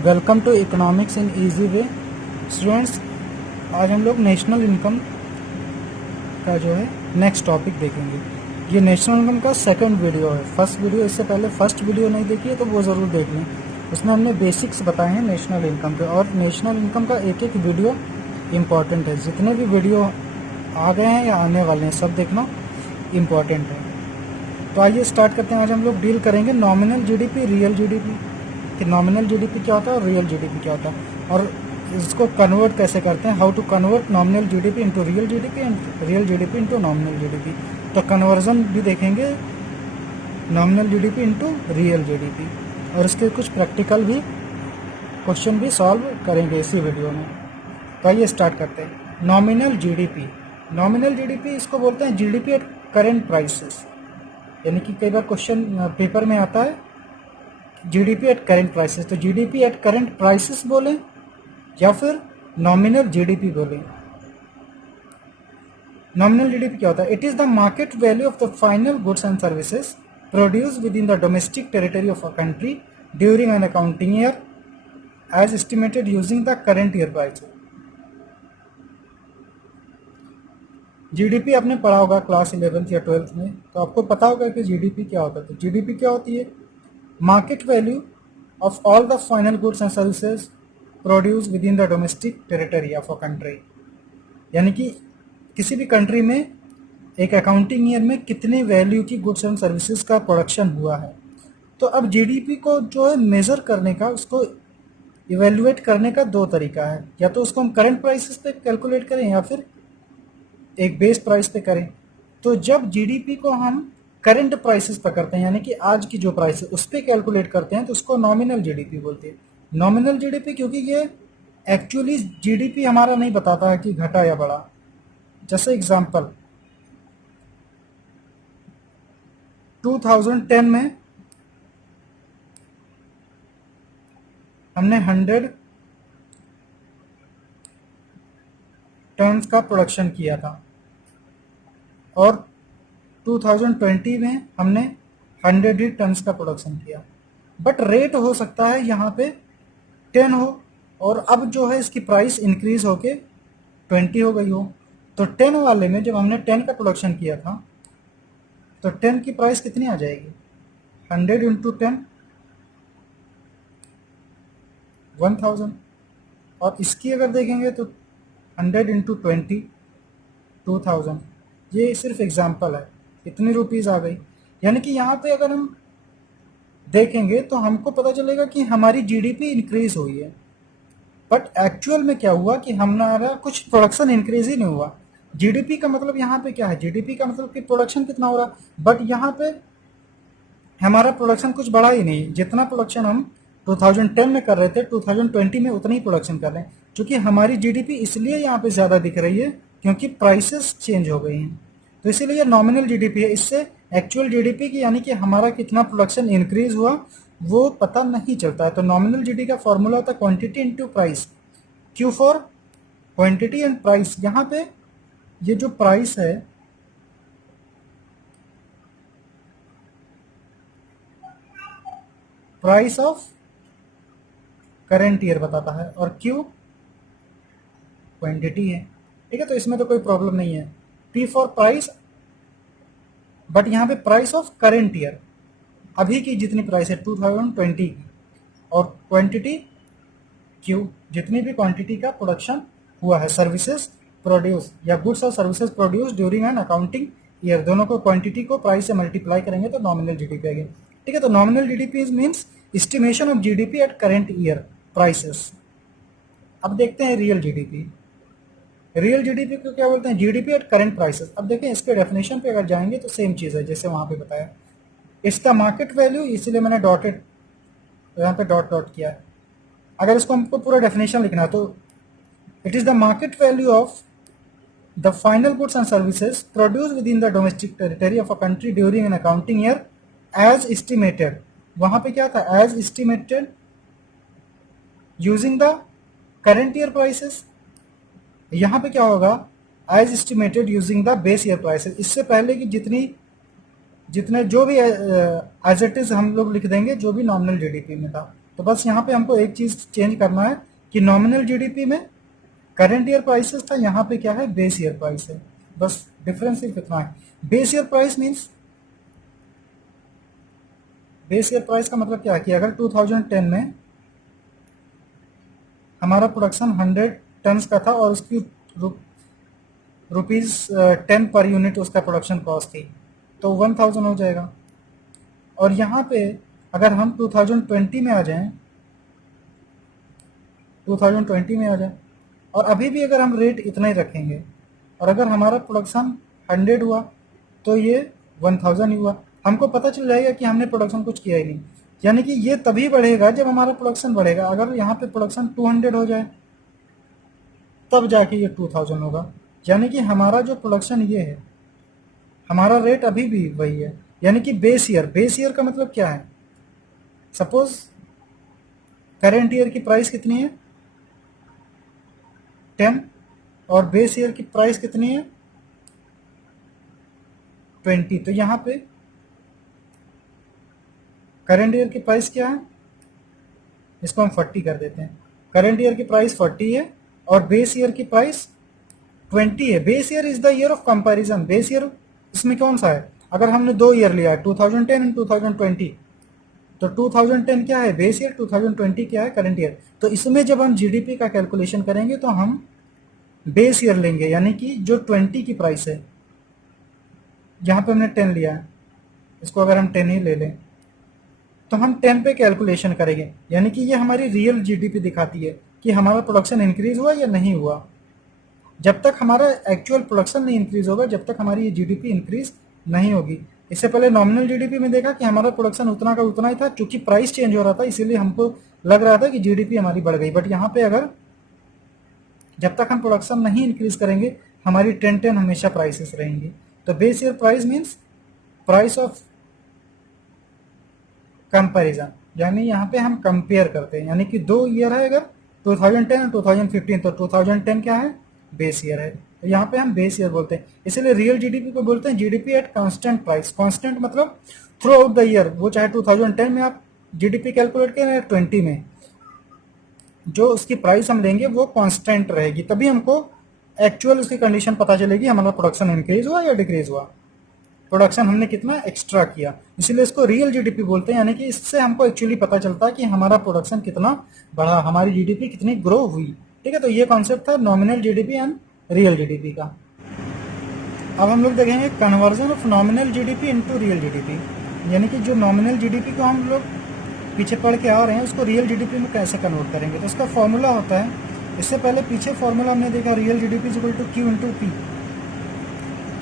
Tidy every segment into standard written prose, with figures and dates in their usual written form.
Welcome to economics in easy way. Students, आज हम लोग नेशनल इनकम का जो है नेक्स्ट टॉपिक देखेंगे। ये नेशनल इनकम का सेकंड वीडियो है। फर्स्ट वीडियो, इससे पहले फर्स्ट वीडियो नहीं देखी है तो वो ज़रूर देख लें। उसमें हमने बेसिक्स बताए हैं नेशनल इनकम के, और नेशनल इनकम का एक एक वीडियो इम्पॉर्टेंट है। जितने भी वीडियो आ गए हैं या आने वाले हैं सब देखना इम्पॉर्टेंट है। तो आइए स्टार्ट करते हैं। आज हम लोग डील करेंगे नॉमिनल जीडीपी, रियल जीडीपी, कि नॉमिनल जीडीपी क्या होता है और रियल जीडीपी क्या होता है, और इसको कन्वर्ट कैसे करते हैं, how to convert nominal GDP into real GDP and real GDP into nominal GDP. तो कन्वर्जन भी देखेंगे, nominal GDP into real GDP, और इसके कुछ प्रैक्टिकल भी क्वेश्चन भी सॉल्व करेंगे इसी वीडियो में। तो आइए स्टार्ट करते हैं। नॉमिनल जीडीपी, नॉमिनल जीडीपी इसको बोलते हैं जीडीपी एट करेंट प्राइसेस, यानी कि कई बार क्वेश्चन पेपर में आता है जीडीपी एट करेंट प्राइसेस, तो जीडीपी एट करेंट प्राइसेस बोलें या फिर नॉमिनल जीडीपी बोलें। नॉमिनल जीडीपी क्या होता है? It is the market value of the final goods and services produce within the domestic territory of a country during an accounting year as estimated using the current year price. GDP आपने पढ़ा होगा class 11th या 12th में, तो आपको पता होगा कि जीडीपी क्या होता है। तो जीडीपी क्या होती है? Market value of all the final goods and services produce within the domestic territory of a country, यानी कि किसी भी कंट्री में एक अकाउंटिंग ईयर में कितनी वैल्यू की गुड्स एंड सर्विसेज का प्रोडक्शन हुआ है। तो अब जीडीपी को जो है मेजर करने का, उसको इवेल्युएट करने का दो तरीका है। या तो उसको हम करंट प्राइसेस पे कैलकुलेट करें या फिर एक बेस प्राइस पे करें। तो जब जीडीपी को हम करंट प्राइसेस पर करते हैं, यानी कि आज की जो प्राइस है उस पर कैलकुलेट करते हैं, तो उसको नॉमिनल जीडीपी बोलते हैं। नॉमिनल जीडीपी क्योंकि ये एक्चुअली जीडीपी हमारा नहीं बताता है कि घटा या बढ़ा। जैसे एग्जांपल 2010 में हमने 100 टन का प्रोडक्शन किया था, और 2020 में हमने 100 टन का प्रोडक्शन किया, बट रेट हो सकता है यहाँ पे 10 हो, और अब जो है इसकी प्राइस इंक्रीज होके 20 हो गई हो। तो 10 वाले में जब हमने 10 का प्रोडक्शन किया था तो 10 की प्राइस कितनी आ जाएगी? 100 इंटू 10 1000, और इसकी अगर देखेंगे तो 100 इंटू 20 2000। ये सिर्फ एग्जाम्पल है, इतनी रुपीस आ गई। यानी कि यहाँ पे अगर हम देखेंगे तो हमको पता चलेगा कि हमारी जीडीपी इंक्रीज हुई है, बट एक्चुअल में क्या हुआ कि हमारा कुछ प्रोडक्शन इंक्रीज ही नहीं हुआ। जीडीपी का मतलब यहाँ पे क्या है? जीडीपी का मतलब कि प्रोडक्शन कितना हो रहा, बट यहाँ पे हमारा प्रोडक्शन कुछ बढ़ा ही नहीं। जितना प्रोडक्शन हम 2010 में कर रहे थे 2020 में उतना ही प्रोडक्शन कर रहे हैं, क्योंकि हमारी जीडीपी इसलिए यहाँ पे ज़्यादा दिख रही है क्योंकि प्राइसेस चेंज हो गई हैं। तो इसीलिए ये नॉमिनल जीडीपी है। इससे एक्चुअल जीडीपी की, यानी कि हमारा कितना प्रोडक्शन इंक्रीज हुआ, वो पता नहीं चलता है। तो नॉमिनल जीडीपी का फॉर्मूला होता है quantity into price, Q for quantity and price. यहाँ पे ये जो प्राइस है प्राइस ऑफ करेंट ईयर बताता है, और क्यू क्वांटिटी है। ठीक है, तो इसमें तो कोई प्रॉब्लम नहीं है। पी फॉर प्राइस, बट यहाँ पे प्राइस ऑफ करेंट ईयर, अभी की जितनी प्राइस है 2020 की, और क्वांटिटी क्यू, जितनी भी क्वांटिटी का प्रोडक्शन हुआ है, सर्विसेज प्रोड्यूस या गुड्स और services produce during an accounting year, दोनों को क्वांटिटी को प्राइस से मल्टीप्लाई करेंगे तो नॉमिनल जीडीपी आएगी। ठीक है, तो nominal GDP means estimation of GDP at current year prices. अब देखते हैं रियल जीडीपी। रियल जीडीपी को क्या बोलते हैं? GDP at current prices. अब देखें इसके डेफिनेशन पे अगर जाएंगे तो सेम चीज़ है जैसे वहाँ पे बताया। इट्स द मार्केट वैल्यू, इसीलिए मैंने डॉटेड यहाँ पे डॉट डॉट किया है। अगर इसको हमको पूरा डेफिनेशन लिखना है तो it is the market value of the final goods and services produce within the domestic territory of a country during an accounting year as estimated. वहाँ पे क्या था? As estimated using the current year prices. यहाँ पे क्या होगा? As estimated using the base year prices. इससे पहले की जितने जो भी एज इट इज हम लोग लिख देंगे जो भी नॉमिनल जीडीपी में था। तो बस यहाँ पे हमको एक चीज चेंज करना है कि नॉमिनल जीडीपी में करंट ईयर प्राइसेस था, यहाँ पे क्या है, बेस ईयर प्राइस है। बस डिफरेंस सिर्फ इतना है। Base year price means, base year price का मतलब क्या है कि अगर 2010 में हमारा प्रोडक्शन 100 टन का था और उसकी रुपीज 10 पर यूनिट उसका प्रोडक्शन कॉस्ट थी, तो 1000 हो जाएगा। और यहाँ पे अगर हम 2020 में आ जाएं, 2020 में आ जाए और अभी भी अगर हम रेट इतना ही रखेंगे और अगर हमारा प्रोडक्शन 100 हुआ तो ये 1000 ही हुआ। हमको पता चल जाएगा कि हमने प्रोडक्शन कुछ किया ही नहीं। यानी कि ये तभी बढ़ेगा जब हमारा प्रोडक्शन बढ़ेगा। अगर यहाँ पे प्रोडक्शन 200 हो जाए तब जाके ये 2000 होगा। यानी कि हमारा जो प्रोडक्शन ये है, हमारा रेट अभी भी वही है। यानी कि बेस ईयर, बेस ईयर का मतलब क्या है, सपोज करेंट ईयर की प्राइस कितनी है 10 और बेस ईयर की प्राइस कितनी है 20, तो यहाँ पे करंट ईयर की प्राइस क्या है, इसको हम 40 कर देते हैं। करंट ईयर की प्राइस 40 है और बेस ईयर की प्राइस 20 है। Base year is the year of comparison. Base year इसमें कौन सा है, अगर हमने 2 ईयर लिया है 2010 एंड 2020, तो 2010 क्या है बेस ईयर, 2020 क्या है करंट ईयर। तो इसमें जब हम जीडीपी का कैलकुलेशन करेंगे तो हम बेस ईयर लेंगे, यानी कि जो 20 की प्राइस है, यहाँ पे हमने 10 लिया है, इसको अगर हम 10 ही ले लें तो हम 10 पे कैलकुलेशन करेंगे। यानी कि ये हमारी रियल जीडीपी दिखाती है कि हमारा प्रोडक्शन इंक्रीज हुआ या नहीं हुआ। जब तक हमारा एक्चुअल प्रोडक्शन नहीं इंक्रीज होगा, जब तक हमारी ये जीडीपी इंक्रीज नहीं होगी। इससे पहले नॉमिनल जीडीपी में देखा कि हमारा प्रोडक्शन उतना का उतना ही था, क्योंकि प्राइस चेंज हो रहा था इसीलिए हमको लग रहा था कि जीडीपी हमारी बढ़ गई। बट यहाँ पे अगर जब तक हम प्रोडक्शन नहीं इंक्रीज करेंगे, हमारी 10-10 हमेशा प्राइसेस रहेंगी। तो base year price means price of comparison, यानी यहाँ पे हम कंपेयर करते हैं। यानी कि 2 ईयर है अगर 2010 और 2015, तो 2010 क्या है बेस ईयर है, तो यहाँ पे हम बेस ईयर बोलते हैं। इसलिए रियल जीडीपी को बोलते हैं GDP at constant price. Constant मतलब थ्रू आउट द ईयर, वो चाहे 2010 में आप जीडीपी कैलकुलेट करें या 20 में, जो उसकी प्राइस हम लेंगे वो कांस्टेंट रहेगी। तभी हमको एक्चुअल उसकी कंडीशन पता चलेगी, हमारा प्रोडक्शन इंक्रीज हुआ या डिक्रीज हुआ, प्रोडक्शन हमने कितना एक्स्ट्रा किया। इसीलिए इसको रियल जीडीपी बोलते हैं। यानी कि इससे हमको एक्चुअली पता चलता है कि हमारा प्रोडक्शन कितना बढ़ा, हमारी जीडीपी कितनी ग्रो हुई। ठीक है, तो ये कॉन्सेप्ट था nominal GDP and real GDP का। अब हम लोग देखेंगे conversion of nominal GDP into real GDP. यानी कि जो नॉमिनल जीडीपी को हम लोग पीछे पढ़ के आ रहे हैं उसको रियल जीडीपी में कैसे कन्वर्ट करेंगे। तो इसका फॉर्मूला होता है, इससे पहले पीछे फॉर्मूला हमने देखा real GDP is equal to Q into P.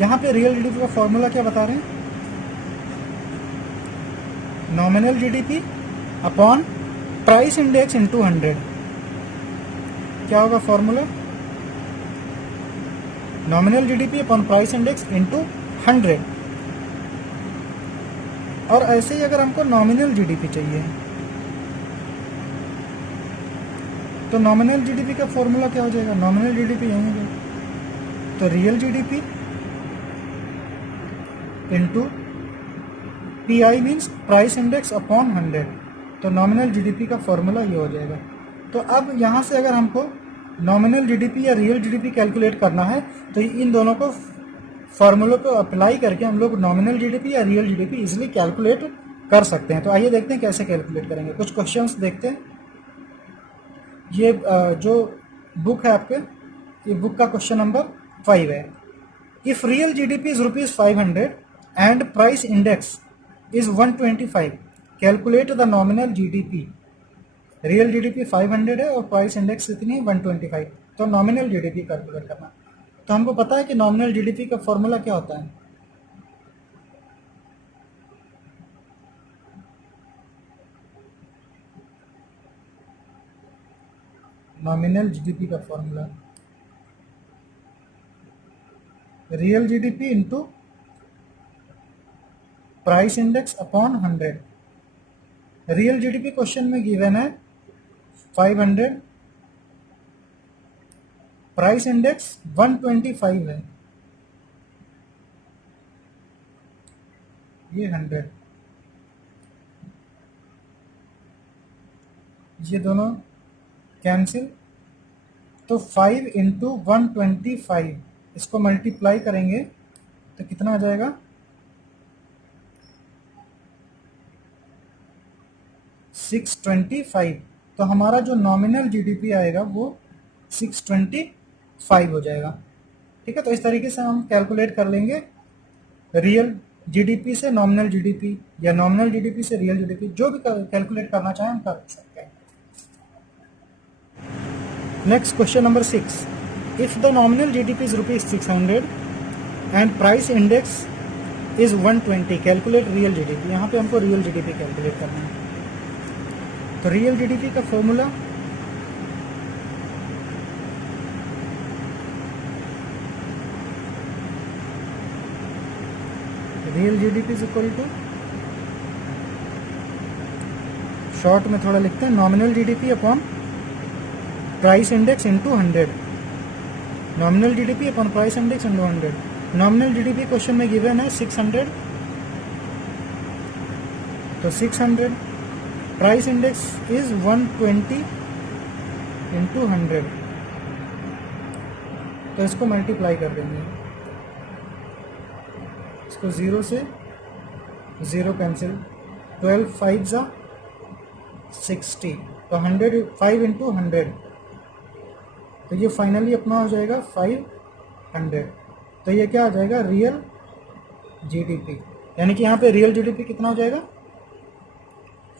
यहाँ पे रियल जीडीपी का फॉर्मूला क्या बता रहे हैं, nominal GDP upon price index into 100। क्या होगा formula, nominal GDP upon price index into 100। और ऐसे ही अगर हमको नॉमिनल जीडीपी चाहिए तो नॉमिनल जीडीपी का फॉर्मूला क्या हो जाएगा, नॉमिनल जीडीपी यहीं है, तो real GDP into P I means price index upon 100। तो नॉमिनल जीडीपी का फॉर्मूला ये हो जाएगा। तो अब यहाँ से अगर हमको नॉमिनल जीडीपी या रियल जीडीपी कैलकुलेट करना है तो इन दोनों को फॉर्मूलों को अप्लाई करके हम लोग नॉमिनल जीडीपी या रियल जीडीपी इजीली कैलकुलेट कर सकते हैं। तो आइए देखते हैं कैसे कैलकुलेट करेंगे। कुछ क्वेश्चंस देखते हैं। ये जो बुक है आपके, ये बुक का क्वेश्चन नंबर 5 है। If real GDP is ₹500 and price index is 125, calculate the nominal GDP. Real GDP 500 है और प्राइस इंडेक्स कितनी है 125, तो नॉमिनल जीडीपी कैलकुलेट करना। तो हमको पता है कि नॉमिनल जीडीपी का फॉर्मूला क्या होता है, नॉमिनल जीडीपी का formula real GDP into price index upon 100। Real GDP question में गिवन है 500, प्राइस इंडेक्स 125 है, ये 100। ये दोनों कैंसिल, तो 5 इंटू 125 इसको मल्टीप्लाई करेंगे तो कितना आ जाएगा, 625। तो हमारा जो नॉमिनल जीडीपी आएगा वो 625 हो जाएगा। ठीक है, तो इस तरीके से हम कैलकुलेट कर लेंगे रियल जीडीपी से नॉमिनल जीडीपी, या नॉमिनल जीडीपी से रियल जीडीपी, जो भी कैलकुलेट करना चाहें हम कर सकते हैं। Next question number 6, if the nominal GDP is ₹600 and price index is 120, calculate real GDP. यहाँ पे हमको रियल जीडीपी कैलकुलेट करना है। तो रियल जीडीपी का formula real GDP is equal to, short में थोड़ा लिखते हैं, nominal GDP upon price index into 100। Nominal GDP upon price index into 100। Nominal GDP question में गिवन है 600, तो 600, प्राइस इंडेक्स इज 120 इंटू 100, तो इसको मल्टीप्लाई कर देंगे। इसको 0 से 0 कैंसिल, 12 5 जा 60, तो 100 5 इंटू 100, तो ये फाइनली अपना हो जाएगा 500। तो ये क्या आ जाएगा, रियल जीडीपी, यानी कि यहाँ पे रियल जीडीपी कितना हो जाएगा,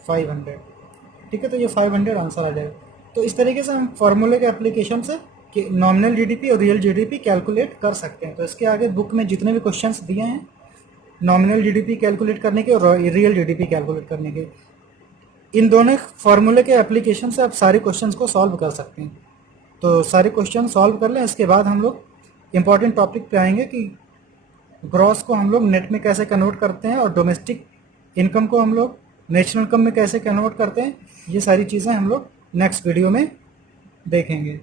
500। ठीक है, तो ये 500 आंसर आ जाएगा। तो इस तरीके से हम फॉर्मूले के एप्लीकेशन से कि नॉमिनल जीडीपी और रियल जीडीपी कैलकुलेट कर सकते हैं। तो इसके आगे बुक में जितने भी क्वेश्चंस दिए हैं नॉमिनल जीडीपी कैलकुलेट करने के और रियल जीडीपी कैलकुलेट करने के, इन दोनों फॉर्मूले के एप्लीकेशन से आप सारे क्वेश्चंस को सॉल्व कर सकते हैं। तो सारे क्वेश्चन सॉल्व कर लें, इसके बाद हम लोग इम्पॉर्टेंट टॉपिक पे आएंगे कि ग्रॉस को हम लोग नेट में कैसे कन्वर्ट करते हैं और डोमेस्टिक इनकम को हम लोग नेशनल इनकम में कैसे कन्वर्ट करते हैं। ये सारी चीज़ें हम लोग नेक्स्ट वीडियो में देखेंगे।